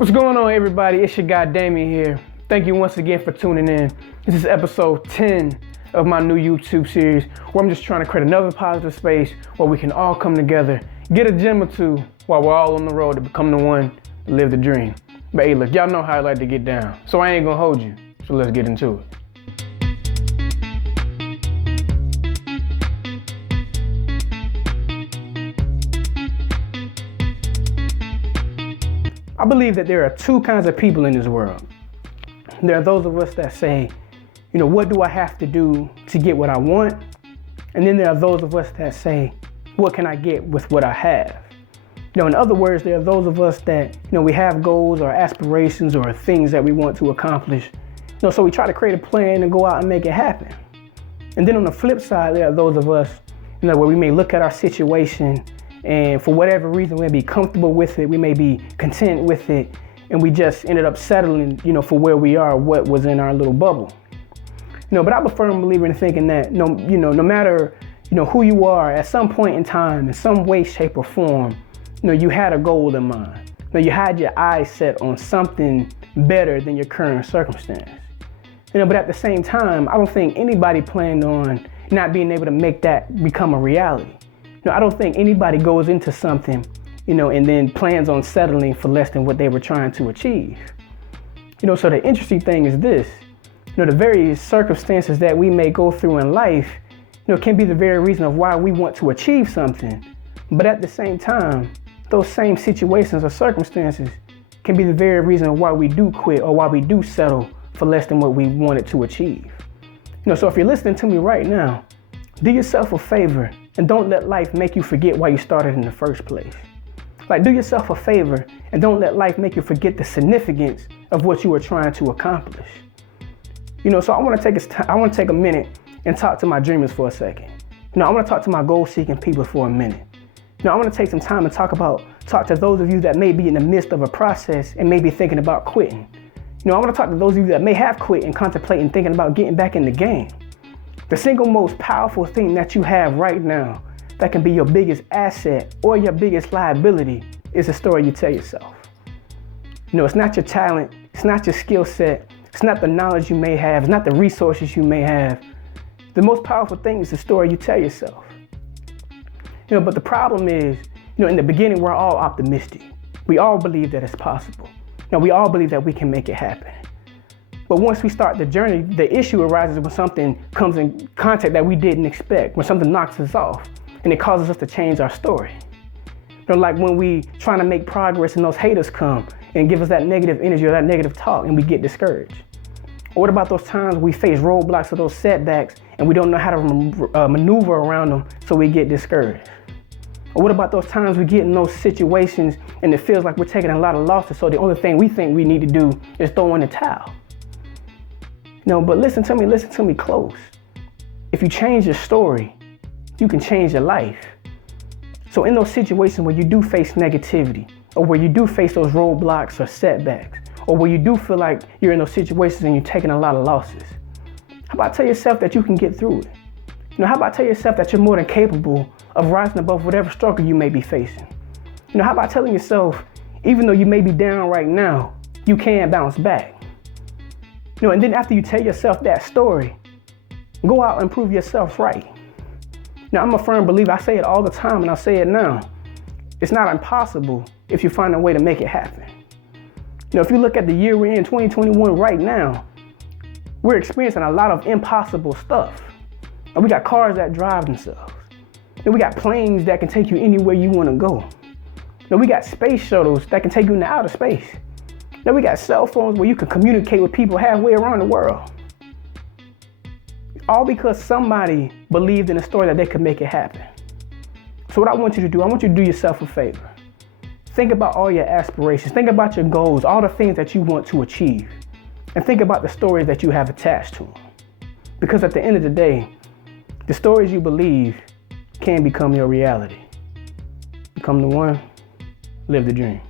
What's going on, everybody? It's your guy Damien here. Thank you once again for tuning in. This is episode 10 of my new YouTube series where I'm just trying to create another positive space where we can all come together, get a gem or two while we're all on the road to become the one to live the dream. But hey, look, y'all know how I like to get down, so I ain't gonna hold you. So let's get into it. I believe that there are two kinds of people in this world. There are those of us that say, what do I have to do to get what I want? And then there are those of us that say, what can I get with what I have? In other words, there are those of us that, we have goals or aspirations or things that we want to accomplish. So we try to create a plan and go out and make it happen. And then on the flip side, there are those of us, where we may look at our situation and for whatever reason, we may be comfortable with it, we may be content with it, and we just ended up settling, for where we are, what was in our little bubble. But I'm a firm believer in thinking that no matter, who you are, at some point in time, in some way, shape, or form, you had a goal in mind. You had your eyes set on something better than your current circumstance. But at the same time, I don't think anybody planned on not being able to make that become a reality. I don't think anybody goes into something, and then plans on settling for less than what they were trying to achieve. So the interesting thing is this, the very circumstances that we may go through in life, can be the very reason of why we want to achieve something. But at the same time, those same situations or circumstances can be the very reason why we do quit or why we do settle for less than what we wanted to achieve. So if you're listening to me right now, do yourself a favor and don't let life make you forget why you started in the first place. Do yourself a favor and don't let life make you forget the significance of what you were trying to accomplish. So I want to take a minute and talk to my dreamers for a second. I want to talk to my goal-seeking people for a minute. I want to take some time and talk to those of you that may be in the midst of a process and may be thinking about quitting. I want to talk to those of you that may have quit and contemplating thinking about getting back in the game. The single most powerful thing that you have right now that can be your biggest asset or your biggest liability is the story you tell yourself. It's not your talent, it's not your skill set, it's not the knowledge you may have, it's not the resources you may have. The most powerful thing is the story you tell yourself. But the problem is, in the beginning, we're all optimistic. We all believe that it's possible. We all believe that we can make it happen. But once we start the journey, the issue arises when something comes in contact that we didn't expect, when something knocks us off, and it causes us to change our story. Like when we trying to make progress and those haters come and give us that negative energy or that negative talk and we get discouraged. Or what about those times we face roadblocks or those setbacks and we don't know how to maneuver around them, so we get discouraged? Or what about those times we get in those situations and it feels like we're taking a lot of losses, so the only thing we think we need to do is throw in the towel? But listen to me close. If you change your story, you can change your life. So in those situations where you do face negativity, or where you do face those roadblocks or setbacks, or where you do feel like you're in those situations and you're taking a lot of losses, how about tell yourself that you can get through it? How about tell yourself that you're more than capable of rising above whatever struggle you may be facing? How about telling yourself, even though you may be down right now, you can bounce back? And then after you tell yourself that story, go out and prove yourself right. I'm a firm believer, I say it all the time and I'll say it now. It's not impossible if you find a way to make it happen. If you look at the year we're in, 2021 right now, we're experiencing a lot of impossible stuff. We got cars that drive themselves. We got planes that can take you anywhere you want to go. We got space shuttles that can take you into outer space. We got cell phones where you can communicate with people halfway around the world. All because somebody believed in a story that they could make it happen. So what I want you to do, I want you to do yourself a favor. Think about all your aspirations. Think about your goals, all the things that you want to achieve. And think about the stories that you have attached to them. Because at the end of the day, the stories you believe can become your reality. Become the one, live the dream.